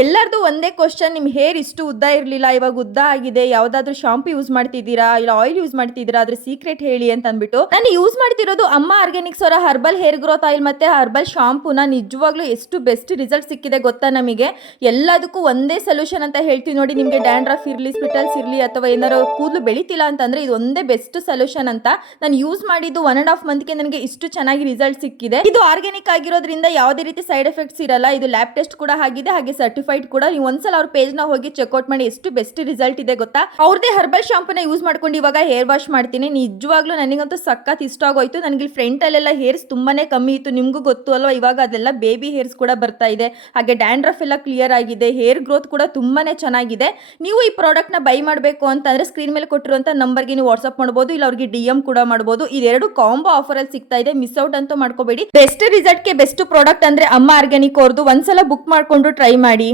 ಎಲ್ಲರದು ಒಂದೇ ಕ್ವಶನ್, ನಿಮ್ಮ ಹೇರ್ ಇಷ್ಟು ಉದ್ದ ಇರಲಿಲ್ಲ, ಇವಾಗ ಉದ್ದ ಆಗಿದೆ, ಯಾವ್ದಾದ್ರು ಶಾಂಪು ಯೂಸ್ ಮಾಡ್ತಿದ್ದೀರಾ ಇಲ್ಲ ಆಯಿಲ್ ಯೂಸ್ ಮಾಡ್ತಿದ್ದೀರಾ, ಅದ್ರ ಸೀಕ್ರೆಟ್ ಹೇಳಿ ಅಂತ ಅಂದ್ಬಿಟ್ಟು ನಾನು ಯೂಸ್ ಮಾಡ್ತಿರೋದು ಅಮ್ಮ ಆರ್ಗ್ಯಾನಿಕ್ಸ್ ಅವರ ಹರ್ಬಲ್ ಹೇರ್ ಗ್ರೋತ್ ಆಯಿಲ್ ಮತ್ತೆ ಹರ್ಬಲ್ ಶಾಂಪೂನ. ನಿಜವಾಗ್ಲೂ ಎಷ್ಟು ಬೆಸ್ಟ್ ರಿಸಲ್ಟ್ ಸಿಕ್ಕಿದೆ ಗೊತ್ತಾ ನಮಗೆ. ಎಲ್ಲದಕ್ಕೂ ಒಂದೇ ಸೊಲ್ಯೂಷನ್ ಅಂತ ಹೇಳ್ತೀವಿ ನೋಡಿ. ನಿಮಗೆ ಡ್ಯಾಂಡ್ರಫ್ ಇರಲಿ, ಸ್ಪಿಟಲ್ಸ್ ಇರಲಿ, ಅಥವಾ ಏನಾರು ಕೂದಲು ಬೆಳಿತಿಲ್ಲ ಅಂತಂದ್ರೆ ಇದು ಒಂದೇ ಬೆಸ್ಟ್ ಸೊಲ್ಯೂಷನ್ ಅಂತ. ನಾನು ಯೂಸ್ ಮಾಡಿದ್ದು 1.5 ಮಂತ್ಗೆ ನನಗೆ ಇಷ್ಟು ಚೆನ್ನಾಗಿ ರಿಸಲ್ಟ್ ಸಿಕ್ಕಿದೆ. ಇದು ಆರ್ಗ್ಯಾನಿಕ್ ಆಗಿರೋದ್ರಿಂದ ಯಾವುದೇ ರೀತಿ ಸೈಡ್ ಎಫೆಕ್ಟ್ಸ್ ಇರಲ್ಲ. ಇದು ಲ್ಯಾಬ್ ಟೆಸ್ಟ್ ಕೂಡ ಆಗಿದೆ, ಹಾಗೆ ಸರ್ಟಿಫೈಡ್ ಕೂಡ. ನೀವು ಒಂದ್ಸಲ ಅವ್ರ ಪೇಜ್ ನ ಹೋಗಿ ಚೆಕ್ಔಟ್ ಮಾಡಿ, ಎಷ್ಟು ಬೆಸ್ಟ್ ರಿಸಲ್ಟ್ ಇದೆ ಗೊತ್ತಾ. ಅವ್ರದೇ ಹರ್ಬಲ್ ಶಾಂಪೂನ ಯೂಸ್ ಮಾಡ್ಕೊಂಡು ಇವಾಗ ಹೇರ್ ವಾಶ್ ಮಾಡ್ತೀನಿ. ನಿಜವಾಗ್ಲೂ ನನಗಂತೂ ಸಖತ್ ಇಷ್ಟ ಆಗೋಯ್ತು. ನನಗೆ ಫ್ರಂಟ್ ಅಲ್ಲೆಲ್ಲ ಹೇರ್ಸ್ ತುಂಬಾನೇ ಕಮ್ಮಿ ಇತ್ತು, ನಿಮ್ಗೂ ಗೊತ್ತು ಅಲ್ವಾ. ಇವಾಗ ಅದೆಲ್ಲ ಬೇಬಿ ಹೇರ್ಸ್ ಕೂಡ ಬರ್ತಾ ಇದೆ, ಹಾಗೆ ಡ್ಯಾಂಡ್ರಫ್ ಎಲ್ಲ ಕ್ಲಿಯರ್ ಆಗಿದೆ, ಹೇರ್ ಗ್ರೋತ್ ಕೂಡ ತುಂಬಾನೇ ಚೆನ್ನಾಗಿದೆ. ನೀವು ಈ ಪ್ರಾಡಕ್ಟ್ ನ ಬೈ ಮಾಡಬೇಕು ಅಂತಂದ್ರೆ ಸ್ಕ್ರೀನ್ ಮೇಲೆ ಕೊಟ್ಟಿರುವಂತ ನಂಬರ್ಗೆ ನೀವು ವಾಟ್ಸ್ಆಪ್ ಮಾಡಬಹುದು, ಇಲ್ಲ ಅವ್ರಿಗೆ DM ಕೂಡ ಮಾಡಬಹುದು. ಇದೆರಡು ಕಾಂಬೋ ಆಫರ್ ಅಲ್ಲಿ ಸಿಗ್ತಾ ಇದೆ, ಮಿಸ್ ಔಟ್ ಅಂತೂ ಮಾಡ್ಕೋಬೇಡಿ. ಬೆಸ್ಟ್ ರಿಸಲ್ಟ್ ಗೆ ಬೆಸ್ಟ್ ಪ್ರಾಡಕ್ಟ್ ಅಂದ್ರೆ ಅಮ್ಮ ಆರ್ಗ್ಯಾನಿಕ್ ಅವ್ರದ್ದು. ಒಂದ್ಸಲ ಬುಕ್ ಮಾಡ್ಕೊಂಡು ಟ್ರೈ ಮಾಡಿ.